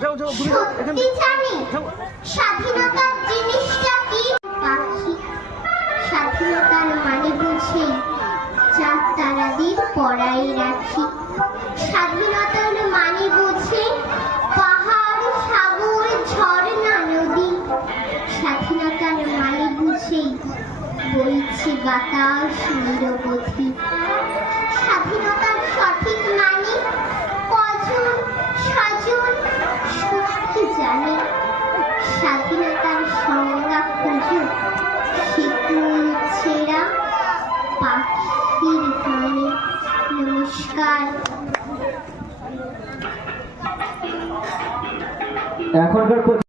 সত্যি জানি স্বাধীনতার জিনিসটা কি। পাখি স্বাধীনতার মানে বুঝি চাঁদ তারাদের পড়াই রাখি। স্বাধীনতার মানে বুঝি পাহাড় সাগর ঝর্ণা নদী। স্বাধীনতার মানে বুঝি বইছে বাতাস নিরবধি। স্বাধীনতার সঠিক মানে কজন স্বজন সত্যি জানে। স্বাধীনতার সংজ্ঞা খুঁজো শিকুল ছেঁড়া পাখির গানে। নমস্কার। এখনকার